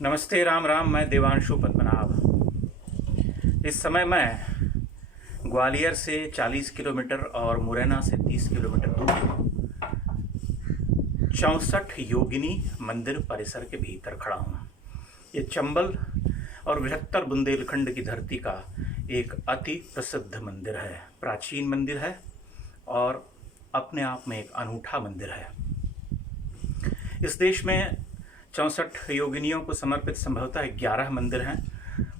नमस्ते, राम राम। मैं देवांशु पद्मनाभ। इस समय मैं ग्वालियर से 40 किलोमीटर और मुरैना से 30 किलोमीटर दूर 64 योगिनी मंदिर परिसर के भीतर खड़ा हूँ। ये चंबल और बृहत्तर बुंदेलखंड की धरती का एक अति प्रसिद्ध मंदिर है। प्राचीन मंदिर है और अपने आप में एक अनूठा मंदिर है। इस देश में 64 योगिनियों को समर्पित संभवतः 11 मंदिर हैं।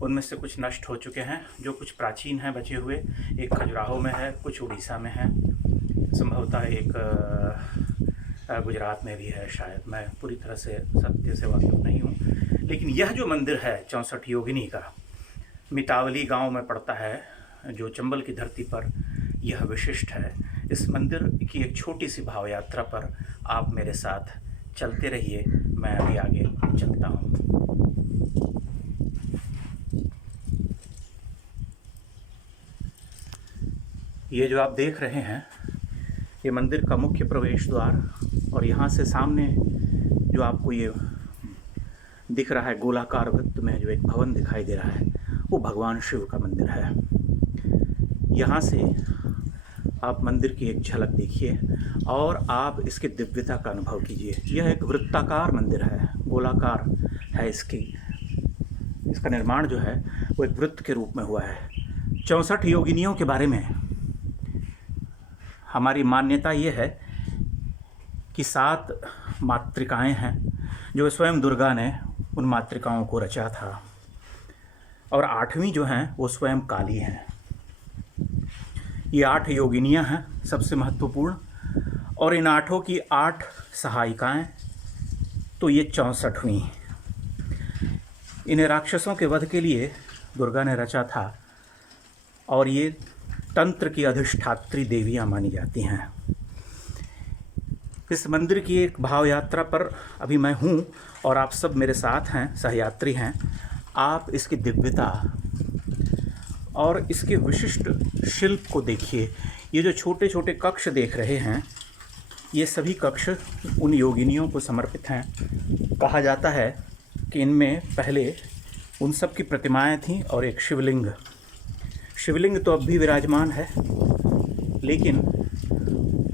उनमें से कुछ नष्ट हो चुके हैं, जो कुछ प्राचीन हैं बचे हुए। एक खजुराहो में है, कुछ उड़ीसा में है, संभवतः एक गुजरात में भी है शायद। मैं पूरी तरह से सत्य से वाकिफ नहीं हूँ, लेकिन यह जो मंदिर है 64 योगिनी का, मितावली गांव में पड़ता है, जो चंबल की धरती पर यह विशिष्ट है। इस मंदिर की एक छोटी सी भाव यात्रा पर आप मेरे साथ चलते रहिए। मैं अभी आगे चलता हूँ। ये जो आप देख रहे हैं, ये मंदिर का मुख्य प्रवेश द्वार, और यहाँ से सामने जो आपको ये दिख रहा है गोलाकार वृत्त में जो एक भवन दिखाई दे रहा है, वो भगवान शिव का मंदिर है। यहाँ से आप मंदिर की एक झलक देखिए और आप इसकी दिव्यता का अनुभव कीजिए। यह एक वृत्ताकार मंदिर है, गोलाकार है। इसका निर्माण जो है वो एक वृत्त के रूप में हुआ है। 64 योगिनियों के बारे में हमारी मान्यता ये है कि 7 मातृकाएं हैं, जो स्वयं दुर्गा ने उन मातृकाओं को रचा था, और 8वीं जो हैं वो स्वयं काली हैं। ये 8 योगिनियाँ हैं सबसे महत्वपूर्ण, और इन 8 की 8 सहायिकाएं, तो ये 64वीं। इन्हें राक्षसों के वध के लिए दुर्गा ने रचा था, और ये तंत्र की अधिष्ठात्री देवियां मानी जाती हैं। इस मंदिर की एक भाव यात्रा पर अभी मैं हूँ और आप सब मेरे साथ हैं, सहयात्री हैं। आप इसकी दिव्यता और इसके विशिष्ट शिल्प को देखिए। ये जो छोटे छोटे कक्ष देख रहे हैं, ये सभी कक्ष उन योगिनियों को समर्पित हैं। कहा जाता है कि इनमें पहले उन सब की प्रतिमाएं थीं और एक शिवलिंग तो अब भी विराजमान है, लेकिन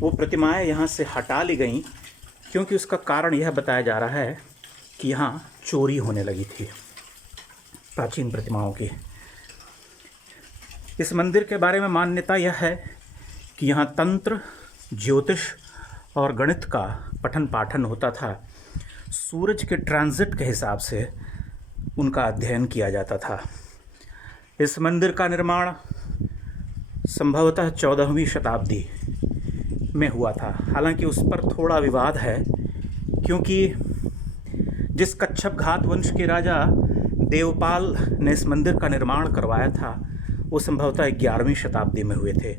वो प्रतिमाएं यहाँ से हटा ली गईं, क्योंकि उसका कारण यह बताया जा रहा है कि यहाँ चोरी होने लगी थी प्राचीन प्रतिमाओं की। इस मंदिर के बारे में मान्यता यह है कि यहाँ तंत्र, ज्योतिष और गणित का पठन पाठन होता था। सूरज के ट्रांजिट के हिसाब से उनका अध्ययन किया जाता था। इस मंदिर का निर्माण संभवतः 14वीं शताब्दी में हुआ था। हालांकि उस पर थोड़ा विवाद है, क्योंकि जिस कच्छप घात वंश के राजा देवपाल ने इस मंदिर का निर्माण करवाया था, वो संभवतः 11वीं शताब्दी में हुए थे।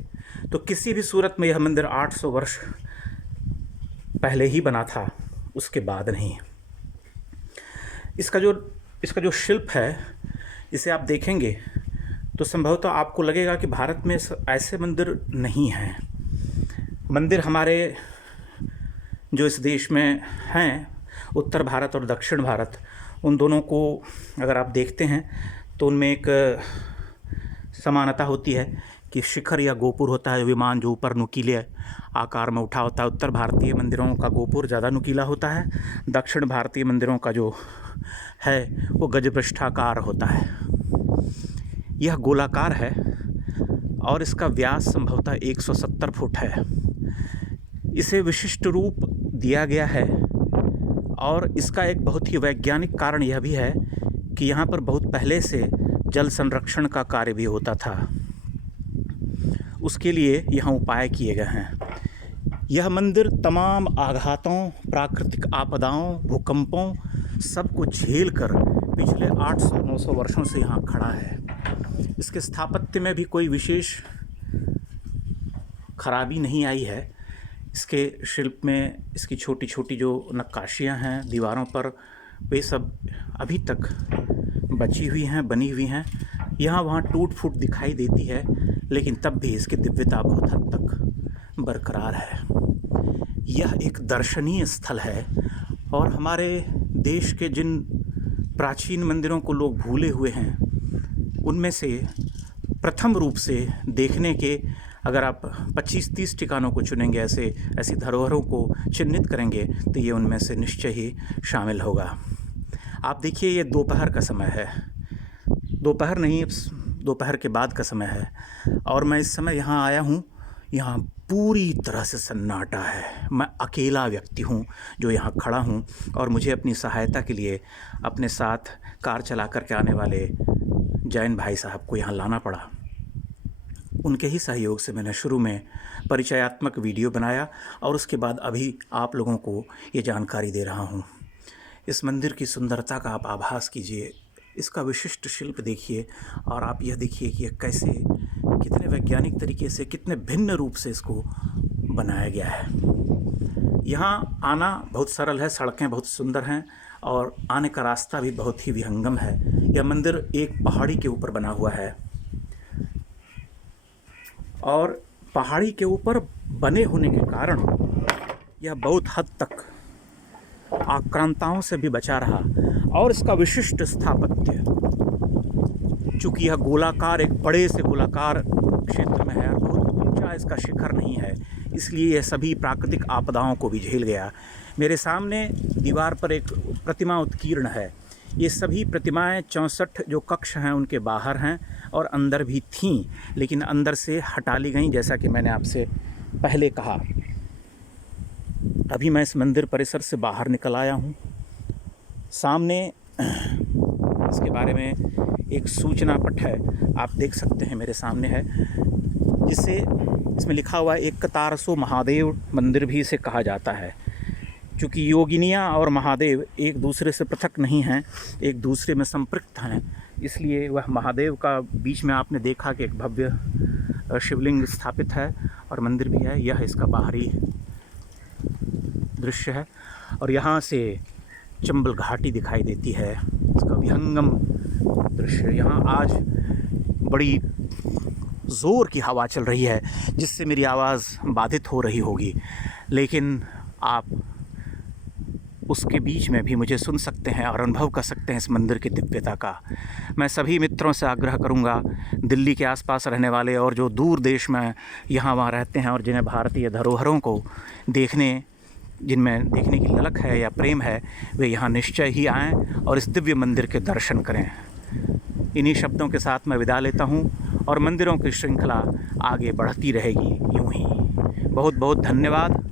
तो किसी भी सूरत में यह मंदिर 800 वर्ष पहले ही बना था, उसके बाद नहीं। इसका जो शिल्प है, इसे आप देखेंगे तो संभवतः आपको लगेगा कि भारत में ऐसे मंदिर नहीं हैं। मंदिर हमारे जो इस देश में हैं, उत्तर भारत और दक्षिण भारत, उन दोनों को अगर आप देखते हैं तो उनमें एक समानता होती है कि शिखर या गोपुर होता है, विमान जो ऊपर नुकीले आकार में उठा होता है। उत्तर भारतीय मंदिरों का गोपुर ज़्यादा नुकीला होता है, दक्षिण भारतीय मंदिरों का जो है वो गजपृष्ठाकार होता है। यह गोलाकार है और इसका व्यास संभवतः 170 फुट है। इसे विशिष्ट रूप दिया गया है, और इसका एक बहुत ही वैज्ञानिक कारण यह भी है कि यहाँ पर बहुत पहले से जल संरक्षण का कार्य भी होता था। उसके लिए यहाँ उपाय किए गए हैं। यह मंदिर तमाम आघातों, प्राकृतिक आपदाओं, भूकंपों सबको झेल कर पिछले 800-900 वर्षों से यहाँ खड़ा है। इसके स्थापत्य में भी कोई विशेष खराबी नहीं आई है। इसके शिल्प में इसकी छोटी छोटी जो नक्काशियाँ हैं दीवारों पर, वे सब अभी तक बची हुई हैं, बनी हुई हैं। यहाँ वहाँ टूट फूट दिखाई देती है, लेकिन तब भी इसकी दिव्यता बहुत हद तक बरकरार है। यह एक दर्शनीय स्थल है, और हमारे देश के जिन प्राचीन मंदिरों को लोग भूले हुए हैं, उनमें से प्रथम रूप से देखने के अगर आप 25-30 ठिकानों को चुनेंगे, ऐसी धरोहरों को चिन्हित करेंगे, तो ये उनमें से निश्चय ही शामिल होगा। आप देखिए, ये दोपहर का समय है, दोपहर नहीं, दोपहर के बाद का समय है, और मैं इस समय यहाँ आया हूँ। यहाँ पूरी तरह से सन्नाटा है। मैं अकेला व्यक्ति हूँ जो यहाँ खड़ा हूँ, और मुझे अपनी सहायता के लिए अपने साथ कार चला कर के आने वाले जैन भाई साहब को यहाँ लाना पड़ा। उनके ही सहयोग से मैंने शुरू में परिचयात्मक वीडियो बनाया, और उसके बाद अभी आप लोगों को ये जानकारी दे रहा हूँ। इस मंदिर की सुंदरता का आप आभास कीजिए, इसका विशिष्ट शिल्प देखिए, और आप यह देखिए कि यह कैसे, कितने वैज्ञानिक तरीके से, कितने भिन्न रूप से इसको बनाया गया है। यहाँ आना बहुत सरल है, सड़कें बहुत सुंदर हैं, और आने का रास्ता भी बहुत ही विहंगम है। यह मंदिर एक पहाड़ी के ऊपर बना हुआ है, और पहाड़ी के ऊपर बने होने के कारण यह बहुत हद तक आक्रांताओं से भी बचा रहा। और इसका विशिष्ट स्थापत्य, चूँकि यह गोलाकार, एक बड़े से गोलाकार क्षेत्र में है और बहुत ऊंचा इसका शिखर नहीं है, इसलिए यह सभी प्राकृतिक आपदाओं को भी झेल गया। मेरे सामने दीवार पर एक प्रतिमा उत्कीर्ण है। ये सभी प्रतिमाएं 64 जो कक्ष हैं उनके बाहर हैं, और अंदर भी थीं, लेकिन अंदर से हटा ली गई, जैसा कि मैंने आपसे पहले कहा। अभी मैं इस मंदिर परिसर से बाहर निकल आया हूँ। सामने इसके बारे में एक सूचना पट है, आप देख सकते हैं, मेरे सामने है, जिससे इसमें लिखा हुआ है एकतारसो महादेव मंदिर भी इसे कहा जाता है। चूँकि योगिनियाँ और महादेव एक दूसरे से पृथक नहीं हैं, एक दूसरे में संपृक्त हैं, इसलिए वह महादेव का बीच में आपने देखा कि एक भव्य शिवलिंग स्थापित है और मंदिर भी है। यह इसका बाहरी दृश्य है, और यहाँ से चंबल घाटी दिखाई देती है, इसका विहंगम दृश्य। यहाँ आज बड़ी ज़ोर की हवा चल रही है, जिससे मेरी आवाज़ बाधित हो रही होगी, लेकिन आप उसके बीच में भी मुझे सुन सकते हैं और अनुभव कर सकते हैं इस मंदिर की दिव्यता का। मैं सभी मित्रों से आग्रह करूंगा, दिल्ली के आसपास रहने वाले और जो दूर देश में यहाँ वहाँ रहते हैं और जिन्हें भारतीय धरोहरों को जिनमें देखने की ललक है या प्रेम है, वे यहाँ निश्चय ही आएँ और इस दिव्य मंदिर के दर्शन करें। इन्हीं शब्दों के साथ मैं विदा लेता हूँ, और मंदिरों की श्रृंखला आगे बढ़ती रहेगी यूँ ही। बहुत बहुत धन्यवाद।